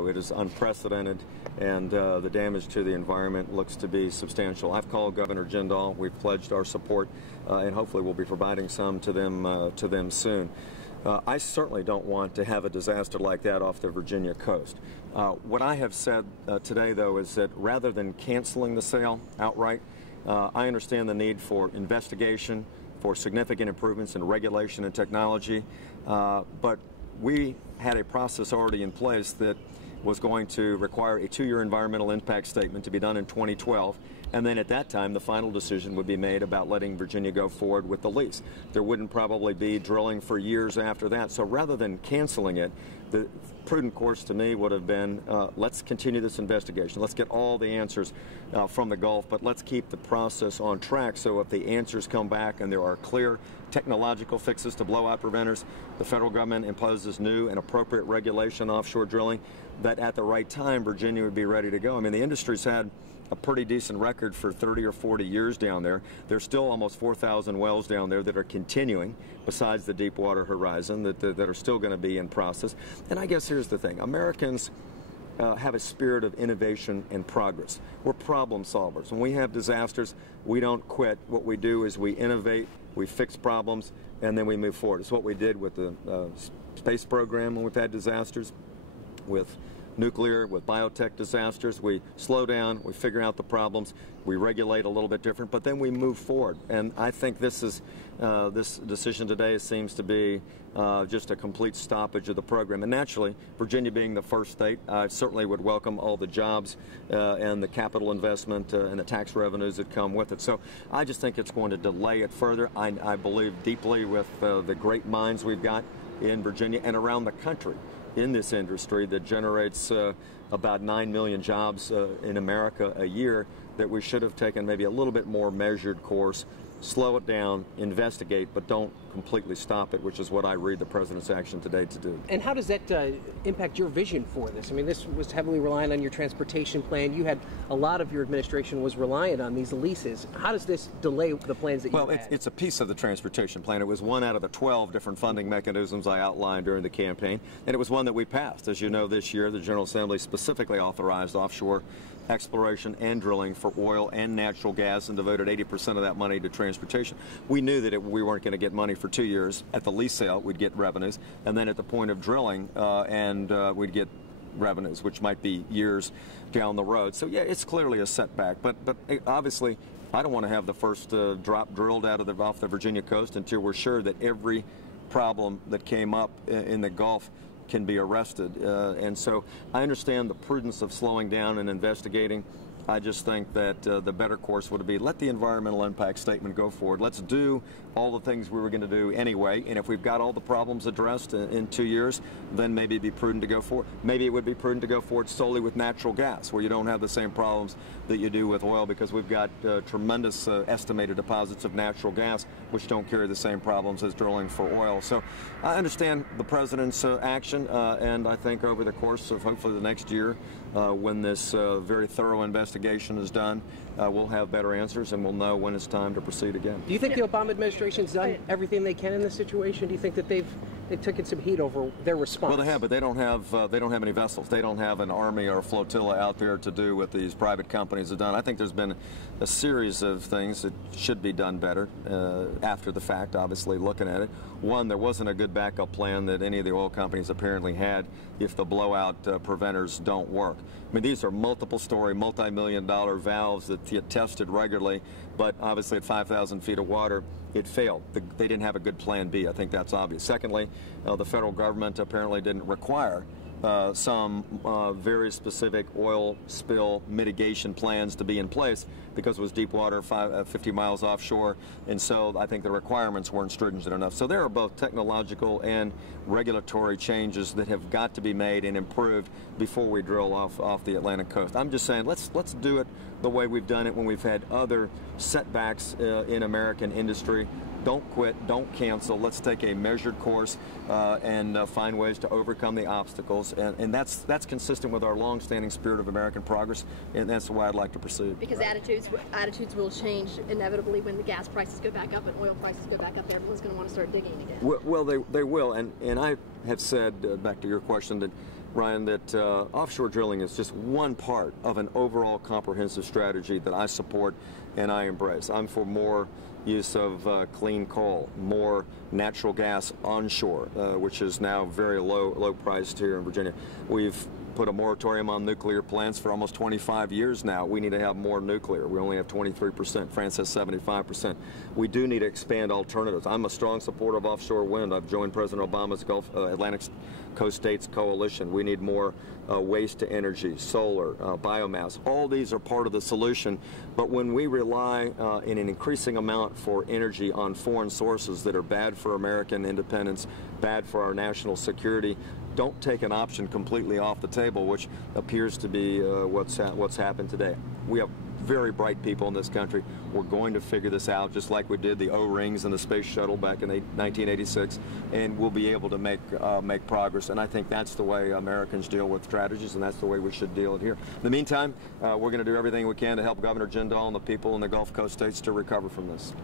It is unprecedented, and the damage to the environment looks to be substantial. I've called Governor Jindal. We've pledged our support, and hopefully we'll be providing some to them soon. I certainly don't want to have a disaster like that off the Virginia coast. What I have said today, though, is that rather than canceling the sale outright, I understand the need for investigation, for significant improvements in regulation and technology, but we had a process already in place that was going to require a 2-year environmental impact statement to be done in 2012, and then at that time the final decision would be made about letting Virginia go forward with the lease. There wouldn't probably be drilling for years after that, so rather than canceling it, the prudent course to me would have been let's continue this investigation. Let's get all the answers from the Gulf, but let's keep the process on track so if the answers come back and there are clear technological fixes to blowout preventers, the federal government imposes new and appropriate regulation offshore drilling, that at the right time Virginia would be ready to go. I mean, the industry's had a pretty decent record for 30 or 40 years down there. There's still almost 4,000 wells down there that are continuing besides the Deepwater Horizon that are still going to be in process. And I guess here's the thing. Americans have a spirit of innovation and progress. We're problem solvers. When we have disasters, we don't quit. What we do is we innovate, we fix problems, and then we move forward. It's what we did with the space program when we've had disasters, with nuclear, with biotech disasters. We slow down, we figure out the problems, we regulate a little bit different, but then we move forward. And I think this decision today seems to be just a complete stoppage of the program. And naturally, Virginia being the first state, I certainly would welcome all the jobs and the capital investment and the tax revenues that come with it. So I just think it's going to delay it further. I believe deeply with the great minds we've got in Virginia and around the country in this industry that generates about 9 million jobs in America a year, that we should have taken maybe a little bit more measured course, slow it down, investigate, but don't completely stop it, which is what I read the President's action today to do. And how does that impact your vision for this? I mean, this was heavily reliant on your transportation plan. You had a lot of your administration was reliant on these leases. How does this delay the plans that you had? Well, it's a piece of the transportation plan. It was one out of the 12 different funding mechanisms I outlined during the campaign, and it was one that we passed. As you know, this year the General Assembly specifically authorized offshore exploration and drilling for oil and natural gas and devoted 80% of that money to transportation. We knew that we weren't going to get money for 2 years. At the lease sale, we'd get revenues, and then at the point of drilling, we'd get revenues, which might be years down the road. So yeah, it's clearly a setback, but obviously I don't want to have the first drop drilled off the Virginia coast until we're sure that every problem that came up in the Gulf can be arrested. And so I understand the prudence of slowing down and investigating. I just think that the better course would be let the environmental impact statement go forward. Let's do all the things we were going to do anyway, and if we've got all the problems addressed in 2 years, then maybe it'd be prudent to go forward. Maybe it would be prudent to go forward solely with natural gas, where you don't have the same problems that you do with oil, because we've got tremendous estimated deposits of natural gas, which don't carry the same problems as drilling for oil. So I understand the President's action, and I think over the course of hopefully the next year, when this very thorough investigation is done, we'll have better answers and we'll know when it's time to proceed again. Do you think the Obama administration's done everything they can in this situation? Do you think that they've taken some heat over their response? Well, they have, but they don't have any vessels. They don't have an army or a flotilla out there to do what these private companies have done. I think there's been a series of things that should be done better after the fact, obviously, looking at it. One, there wasn't a good backup plan that any of the oil companies apparently had if the blowout preventers don't work. I mean, these are multiple-story, multi-million-dollar valves that get tested regularly, but obviously at 5,000 feet of water, it failed. They didn't have a good plan B. I think that's obvious. Secondly, the federal government apparently didn't require some very specific oil spill mitigation plans to be in place, because it was deep water, 50 miles offshore, and so I think the requirements weren't stringent enough. So there are both technological and regulatory changes that have got to be made and improved before we drill off the Atlantic coast. I'm just saying, let's do it the way we've done it when we've had other setbacks in American industry. Don't quit, don't cancel. Let's take a measured course and find ways to overcome the obstacles. And that's consistent with our long-standing spirit of American progress, and that's the way I'd like to proceed. Because attitudes will change inevitably when the gas prices go back up and oil prices go back up. Everyone's going to want to start digging again. Well, they will. And I have said, back to your question, that Ryan, that offshore drilling is just one part of an overall comprehensive strategy that I support and I embrace. I'm for more use of clean coal, more natural gas onshore, which is now very low priced here in Virginia. We've put a moratorium on nuclear plants for almost 25 years now. We need to have more nuclear. We only have 23%. France has 75%. We do need to expand alternatives. I'm a strong supporter of offshore wind. I've joined President Obama's Gulf Atlantic Coast States Coalition. We need more waste to energy, solar, biomass. All these are part of the solution. But when we rely in an increasing amount for energy on foreign sources that are bad for American independence, bad for our national security, don't take an option completely off the table, which appears to be what's happened today. We have very bright people in this country. We're going to figure this out, just like we did the O-rings and the space shuttle back in 1986, and we'll be able to make progress. And I think that's the way Americans deal with strategies, and that's the way we should deal it here. In the meantime, we're going to do everything we can to help Governor Jindal and the people in the Gulf Coast states to recover from this.